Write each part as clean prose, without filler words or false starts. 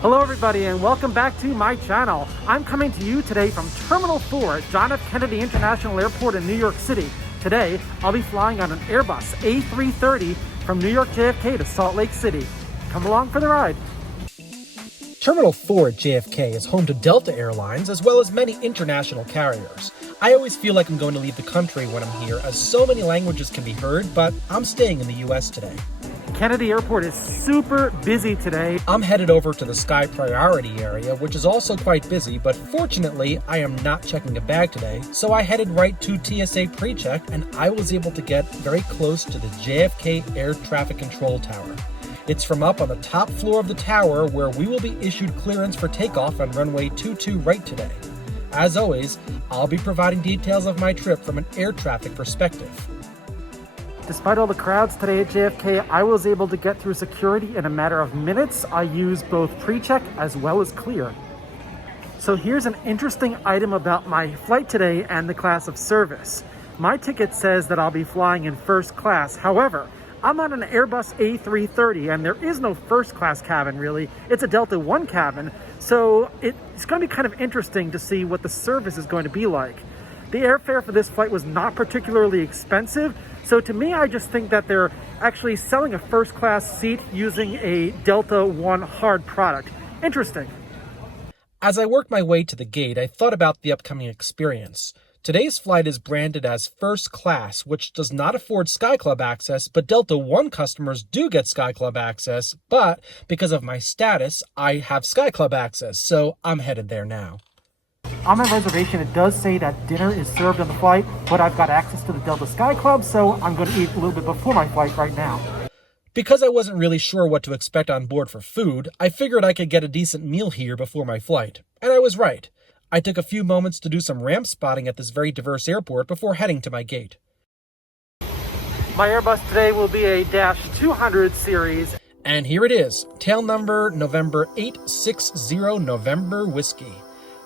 Hello everybody and welcome back to my channel. I'm coming to you today from Terminal 4 at John F. Kennedy International Airport in New York City. Today, I'll be flying on an Airbus A330 from New York JFK to Salt Lake City. Come along for the ride. Terminal 4 at JFK is home to Delta Airlines as well as many international carriers. I always feel like I'm going to leave the country when I'm here as so many languages can be heard, but I'm staying in the US today. Kennedy Airport is super busy today. I'm headed over to the Sky Priority area, which is also quite busy, but fortunately, I am not checking a bag today, so I headed right to TSA PreCheck and I was able to get very close to the JFK Air Traffic Control Tower. It's from up on the top floor of the tower where we will be issued clearance for takeoff on runway 22 right today. As always, I'll be providing details of my trip from an air traffic perspective. Despite all the crowds today at JFK, I was able to get through security in a matter of minutes. I used both PreCheck as well as Clear. So here's an interesting item about my flight today and the class of service. My ticket says that I'll be flying in first class. However, I'm on an Airbus A330 and there is no first class cabin really. It's a Delta I cabin. So it's going to be kind of interesting to see what the service is going to be like. The airfare for this flight was not particularly expensive. So to me, I just think that they're actually selling a first class seat using a Delta I hard product. Interesting. As I worked my way to the gate, I thought about the upcoming experience. Today's flight is branded as first class, which does not afford Sky Club access, but Delta I customers do get Sky Club access, but because of my status, I have Sky Club access, so I'm headed there now. On my reservation, it does say that dinner is served on the flight, but I've got access to the Delta Sky Club, so I'm going to eat a little bit before my flight right now. Because I wasn't really sure what to expect on board for food, I figured I could get a decent meal here before my flight. And I was right. I took a few moments to do some ramp spotting at this very diverse airport before heading to my gate. My Airbus today will be a -200 series. And here it is, tail number November 860 November Whiskey.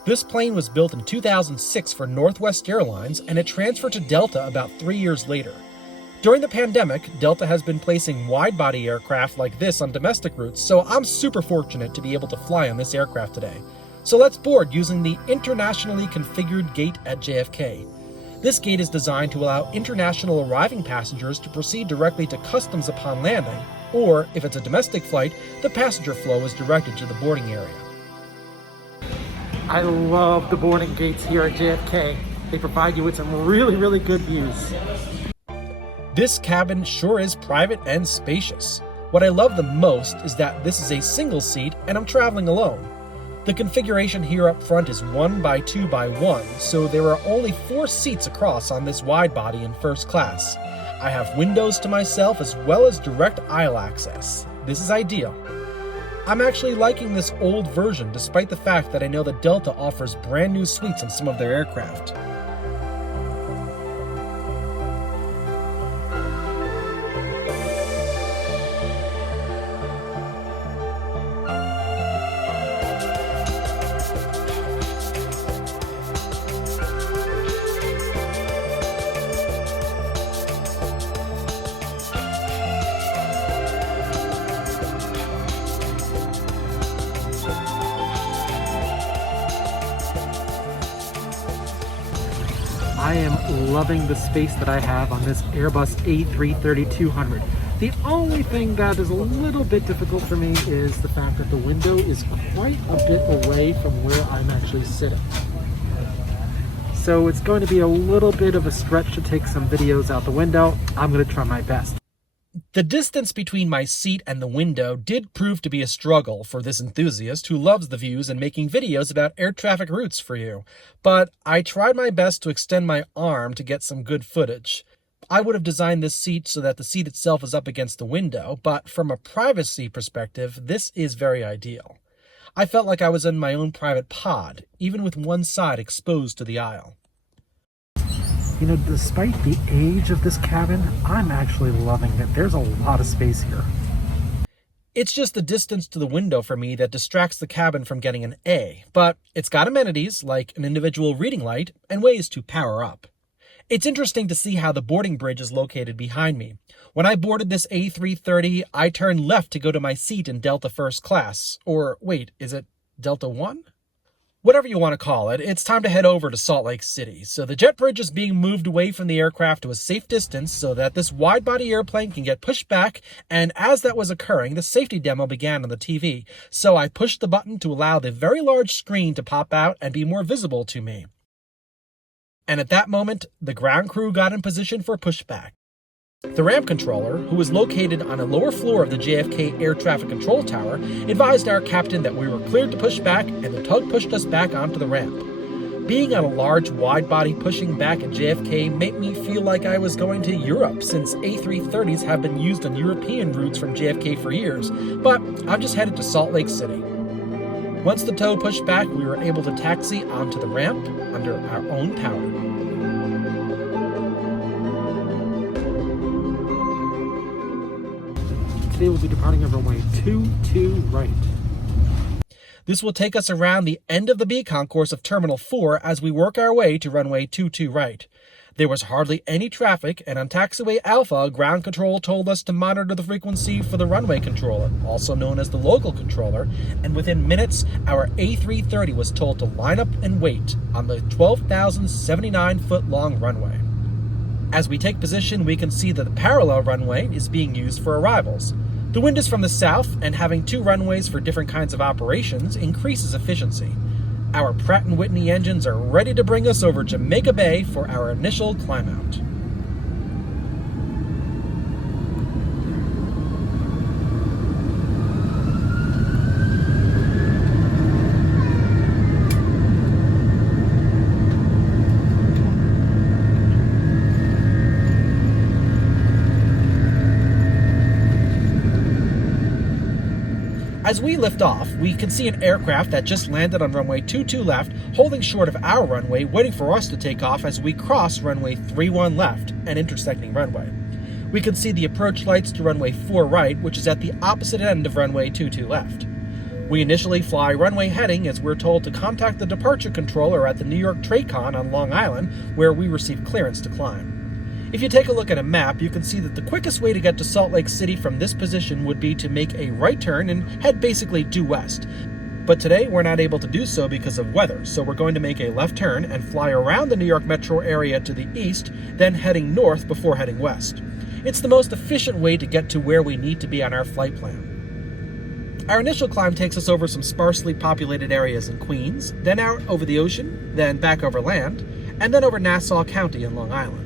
This plane was built in 2006 for Northwest Airlines, and it transferred to Delta about 3 years later. During the pandemic, Delta has been placing wide-body aircraft like this on domestic routes, so I'm super fortunate to be able to fly on this aircraft today. So let's board using the internationally configured gate at JFK. This gate is designed to allow international arriving passengers to proceed directly to customs upon landing, or if it's a domestic flight, the passenger flow is directed to the boarding area. I love the boarding gates here at JFK. They provide you with some really good views. This cabin sure is private and spacious. What I love the most is that this is a single seat and I'm traveling alone. The configuration here up front is 1 by 2 by 1, so there are only 4 seats across on this wide body in first class. I have windows to myself as well as direct aisle access. This is ideal. I'm actually liking this old version despite the fact that I know that Delta offers brand new suites on some of their aircraft. I am loving the space that I have on this Airbus A330-200. The only thing that is a little bit difficult for me is the fact that the window is quite a bit away from where I'm actually sitting. So it's going to be a little bit of a stretch to take some videos out the window. I'm going to try my best. The distance between my seat and the window did prove to be a struggle for this enthusiast who loves the views and making videos about air traffic routes for you, but I tried my best to extend my arm to get some good footage. I would have designed this seat so that the seat itself is up against the window, but from a privacy perspective, this is very ideal. I felt like I was in my own private pod, even with one side exposed to the aisle. You know, despite the age of this cabin, I'm actually loving it. There's a lot of space here. It's just the distance to the window for me that distracts the cabin from getting an A, but it's got amenities like an individual reading light and ways to power up. It's interesting to see how the boarding bridge is located behind me. When I boarded this A330, I turned left to go to my seat in Delta First Class. Or wait, is it Delta 1? Whatever you want to call it, it's time to head over to Salt Lake City. So the jet bridge is being moved away from the aircraft to a safe distance so that this wide-body airplane can get pushed back, and as that was occurring, the safety demo began on the TV. So I pushed the button to allow the very large screen to pop out and be more visible to me. And at that moment, the ground crew got in position for pushback. The ramp controller, who was located on a lower floor of the JFK Air Traffic Control Tower, advised our captain that we were cleared to push back, and the tug pushed us back onto the ramp. Being on a large wide body pushing back at JFK made me feel like I was going to Europe, since A330s have been used on European routes from JFK for years, but I'm just headed to Salt Lake City. Once the tow pushed back, we were able to taxi onto the ramp under our own power. Today we'll be departing on runway 22 right. This will take us around the end of the B concourse of Terminal 4 as we work our way to runway 22 right. There was hardly any traffic, and on taxiway Alpha, ground control told us to monitor the frequency for the runway controller, also known as the local controller, and within minutes, our A330 was told to line up and wait on the 12,079-foot-long runway. As we take position, we can see that the parallel runway is being used for arrivals. The wind is from the south, and having two runways for different kinds of operations increases efficiency. Our Pratt & Whitney engines are ready to bring us over Jamaica Bay for our initial climb out. As we lift off, we can see an aircraft that just landed on runway 22 left, holding short of our runway, waiting for us to take off as we cross runway 31 left, an intersecting runway. We can see the approach lights to runway 4 right, which is at the opposite end of runway 22 left. We initially fly runway heading as we're told to contact the departure controller at the New York TRACON on Long Island, where we receive clearance to climb. If you take a look at a map, you can see that the quickest way to get to Salt Lake City from this position would be to make a right turn and head basically due west. But today we're not able to do so because of weather, so we're going to make a left turn and fly around the New York metro area to the east, then heading north before heading west. It's the most efficient way to get to where we need to be on our flight plan. Our initial climb takes us over some sparsely populated areas in Queens, then out over the ocean, then back over land, and then over Nassau County in Long Island.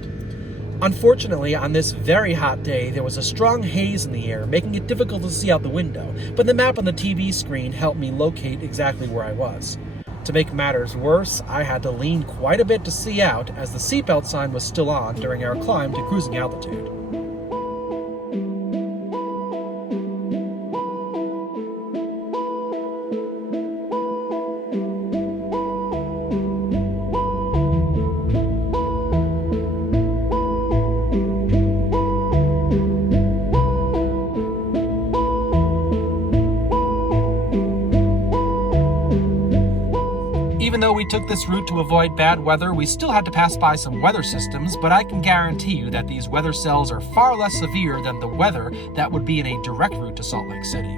Unfortunately, on this very hot day, there was a strong haze in the air, making it difficult to see out the window, but the map on the TV screen helped me locate exactly where I was. To make matters worse, I had to lean quite a bit to see out, as the seatbelt sign was still on during our climb to cruising altitude. Even though we took this route to avoid bad weather, we still had to pass by some weather systems, but I can guarantee you that these weather cells are far less severe than the weather that would be in a direct route to Salt Lake City.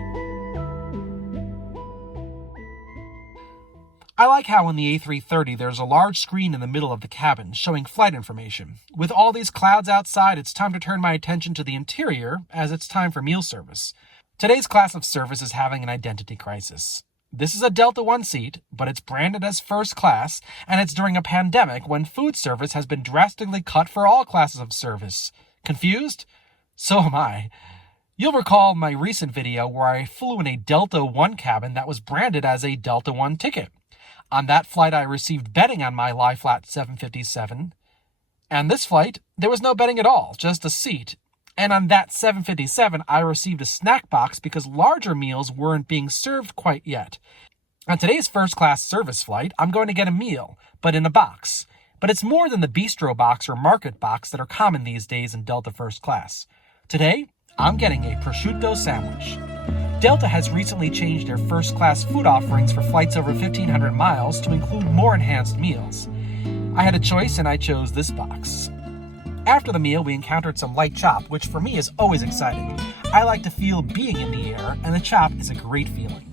I like how in the A330 there's a large screen in the middle of the cabin showing flight information. With all these clouds outside, it's time to turn my attention to the interior, as it's time for meal service. Today's class of service is having an identity crisis. This is a Delta 1 seat, but it's branded as first class, and it's during a pandemic when food service has been drastically cut for all classes of service. Confused? So am I. You'll recall my recent video where I flew in a Delta 1 cabin that was branded as a Delta 1 ticket. On that flight, I received bedding on my lie-flat 757, and this flight, there was no bedding at all, just a seat. And on that 757, I received a snack box because larger meals weren't being served quite yet. On today's first-class service flight, I'm going to get a meal, but in a box. But it's more than the bistro box or market box that are common these days in Delta First Class. Today, I'm getting a prosciutto sandwich. Delta has recently changed their first-class food offerings for flights over 1,500 miles to include more enhanced meals. I had a choice and I chose this box. After the meal, we encountered some light chop, which for me is always exciting. I like to feel being in the air, and the chop is a great feeling.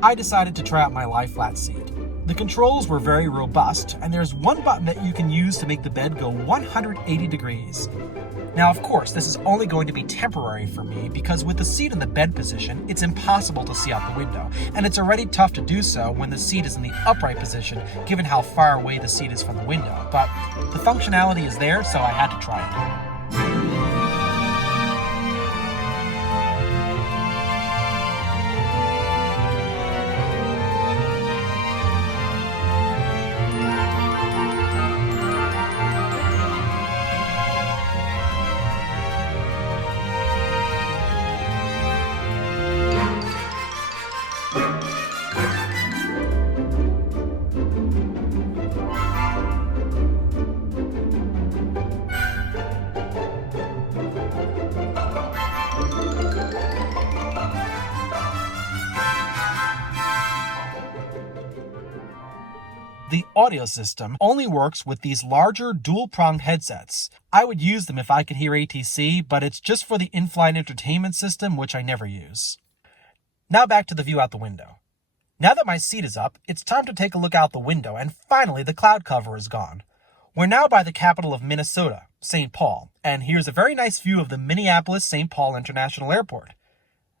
I decided to try out my lie flat seat. The controls were very robust, and there's one button that you can use to make the bed go 180 degrees. Now, of course, this is only going to be temporary for me because with the seat in the bed position, it's impossible to see out the window, and it's already tough to do so when the seat is in the upright position, given how far away the seat is from the window. But the functionality is there, so I had to try it. The audio system only works with these larger dual-pronged headsets. I would use them if I could hear ATC, but it's just for the in-flight entertainment system, which I never use. Now back to the view out the window. Now that my seat is up, it's time to take a look out the window, and finally the cloud cover is gone. We're now by the capital of Minnesota, St. Paul, and here's a very nice view of the Minneapolis-St. Paul International Airport.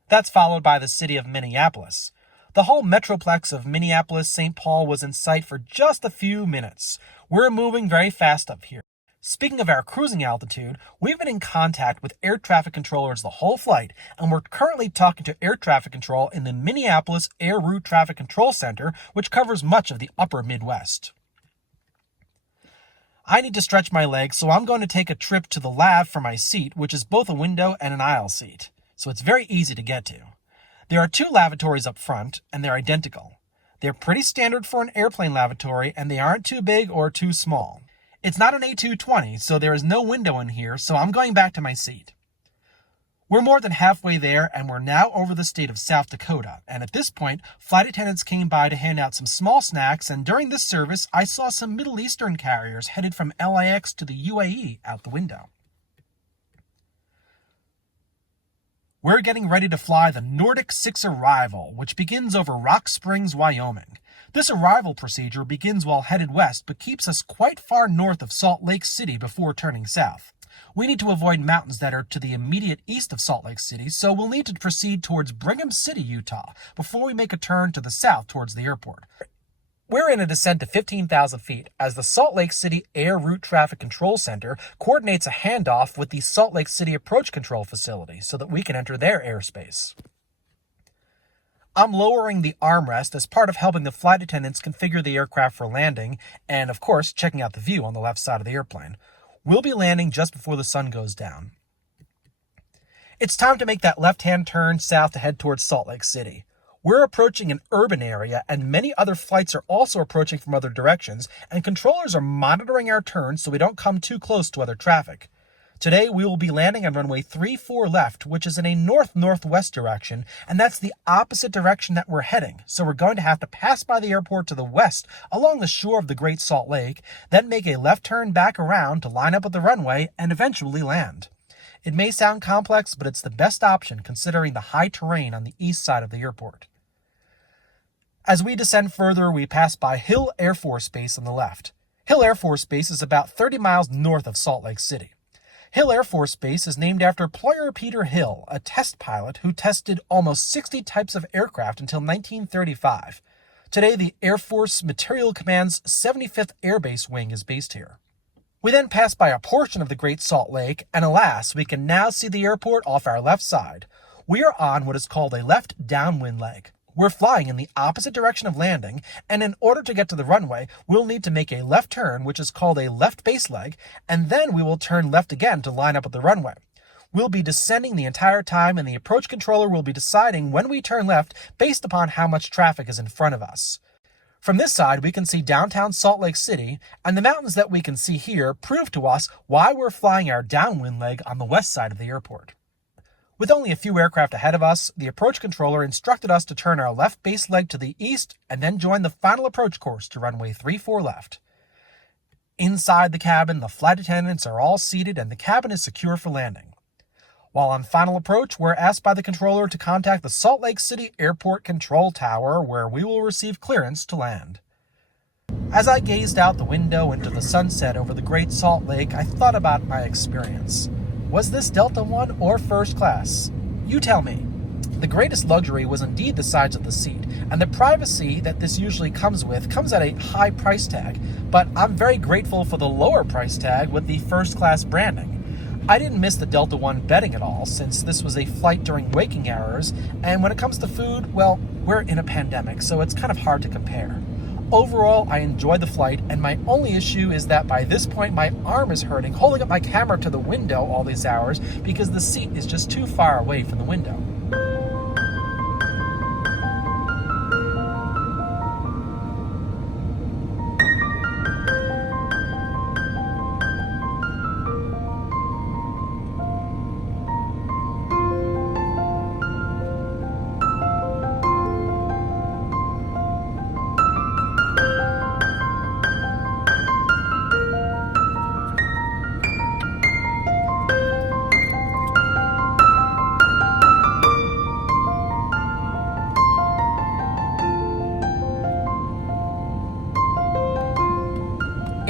That's followed by the city of Minneapolis. The whole metroplex of Minneapolis-St. Paul was in sight for just a few minutes. We're moving very fast up here. Speaking of our cruising altitude, we've been in contact with air traffic controllers the whole flight, and we're currently talking to air traffic control in the Minneapolis Air Route Traffic Control Center, which covers much of the upper Midwest. I need to stretch my legs, so I'm going to take a trip to the lav for my seat, which is both a window and an aisle seat, so it's very easy to get to. There are two lavatories up front, and they're identical. They're pretty standard for an airplane lavatory, and they aren't too big or too small. It's not an A220, so there is no window in here, so I'm going back to my seat. We're more than halfway there, and we're now over the state of South Dakota, and at this point, flight attendants came by to hand out some small snacks, and during this service, I saw some Middle Eastern carriers headed from LAX to the UAE out the window. We're getting ready to fly the Nordic 6 arrival, which begins over Rock Springs, Wyoming. This arrival procedure begins while headed west, but keeps us quite far north of Salt Lake City before turning south. We need to avoid mountains that are to the immediate east of Salt Lake City, so we'll need to proceed towards Brigham City, Utah, before we make a turn to the south towards the airport. We're in a descent to 15,000 feet as the Salt Lake City Air Route Traffic Control Center coordinates a handoff with the Salt Lake City Approach Control Facility so that we can enter their airspace. I'm lowering the armrest as part of helping the flight attendants configure the aircraft for landing and, of course, checking out the view on the left side of the airplane. We'll be landing just before the sun goes down. It's time to make that left-hand turn south to head towards Salt Lake City. We're approaching an urban area, and many other flights are also approaching from other directions, and controllers are monitoring our turns so we don't come too close to other traffic. Today, we will be landing on runway 34 left, which is in a north-northwest direction, and that's the opposite direction that we're heading, so we're going to have to pass by the airport to the west along the shore of the Great Salt Lake, then make a left turn back around to line up with the runway and eventually land. It may sound complex, but it's the best option considering the high terrain on the east side of the airport. As we descend further, we pass by Hill Air Force Base on the left. Hill Air Force Base is about 30 miles north of Salt Lake City. Hill Air Force Base is named after Ployer Peter Hill, a test pilot who tested almost 60 types of aircraft until 1935. Today, the Air Force Materiel Command's 75th Air Base Wing is based here. We then pass by a portion of the Great Salt Lake, and alas, we can now see the airport off our left side. We are on what is called a left downwind leg. We're flying in the opposite direction of landing, and in order to get to the runway, we'll need to make a left turn, which is called a left base leg, and then we will turn left again to line up with the runway. We'll be descending the entire time, and the approach controller will be deciding when we turn left based upon how much traffic is in front of us. From this side, we can see downtown Salt Lake City, and the mountains that we can see here prove to us why we're flying our downwind leg on the west side of the airport. With only a few aircraft ahead of us, the approach controller instructed us to turn our left base leg to the east and then join the final approach course to runway 34 left. Inside the cabin, the flight attendants are all seated and the cabin is secure for landing. While on final approach, we're asked by the controller to contact the Salt Lake City Airport Control Tower, where we will receive clearance to land. As I gazed out the window into the sunset over the Great Salt Lake, I thought about my experience. Was this Delta One or first class? You tell me. The greatest luxury was indeed the size of the seat, and the privacy that this usually comes with comes at a high price tag, but I'm very grateful for the lower price tag with the first class branding. I didn't miss the Delta One bedding at all, since this was a flight during waking hours, and when it comes to food, well, we're in a pandemic, so it's kind of hard to compare. Overall, I enjoyed the flight, and my only issue is that by this point my arm is hurting holding up my camera to the window all these hours because the seat is just too far away from the window.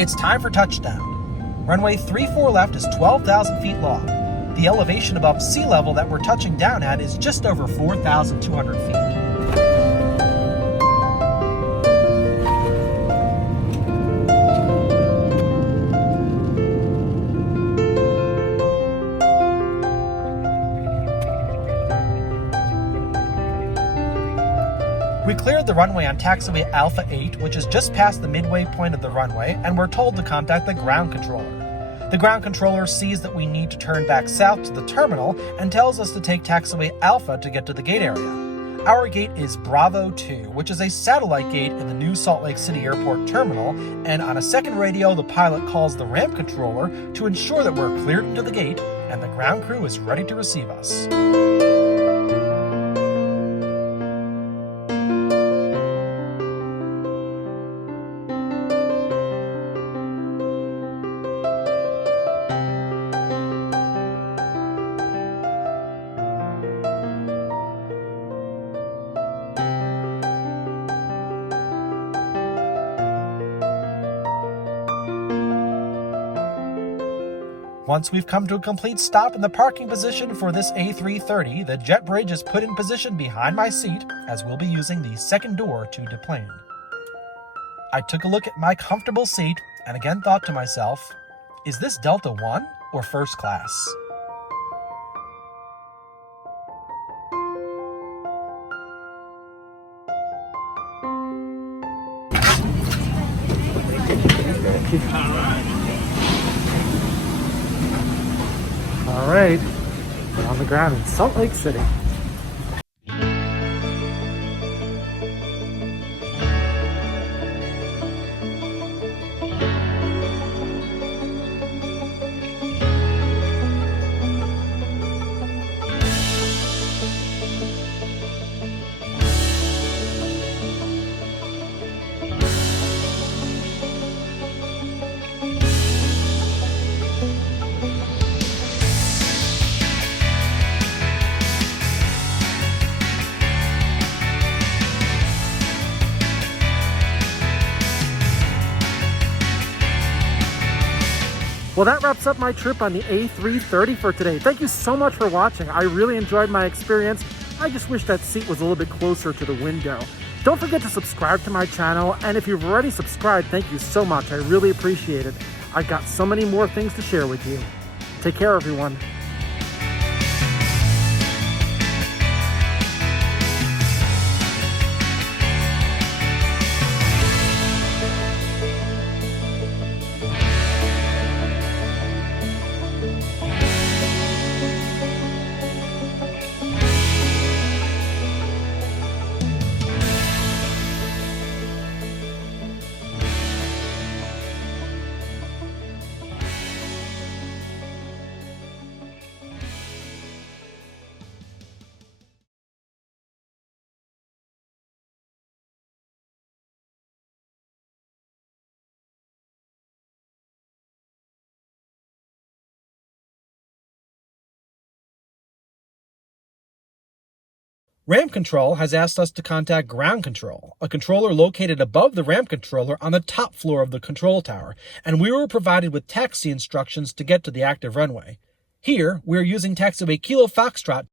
It's time for touchdown. Runway 34 left is 12,000 feet long. The elevation above sea level that we're touching down at is just over 4,200 feet. We cleared the runway on taxiway Alpha 8, which is just past the midway point of the runway, and we're told to contact the ground controller. The ground controller sees that we need to turn back south to the terminal and tells us to take taxiway Alpha to get to the gate area. Our gate is Bravo 2, which is a satellite gate in the new Salt Lake City Airport terminal, and on a second radio the pilot calls the ramp controller to ensure that we're cleared into the gate and the ground crew is ready to receive us. Once we've come to a complete stop in the parking position for this A330, the jet bridge is put in position behind my seat, as we'll be using the second door to deplane. I took a look at my comfortable seat and again thought to myself, is this Delta One or first class? All right, we're on the ground in Salt Lake City. Well, that wraps up my trip on the A330 for today. Thank you so much for watching. I really enjoyed my experience. I just wish that seat was a little bit closer to the window. Don't forget to subscribe to my channel, and if you've already subscribed, thank you so much. I really appreciate it. I've got so many more things to share with you. Take care, everyone. Ramp Control has asked us to contact Ground Control, a controller located above the ramp controller on the top floor of the control tower, and we were provided with taxi instructions to get to the active runway. Here, we are using taxiway Kilo Foxtrot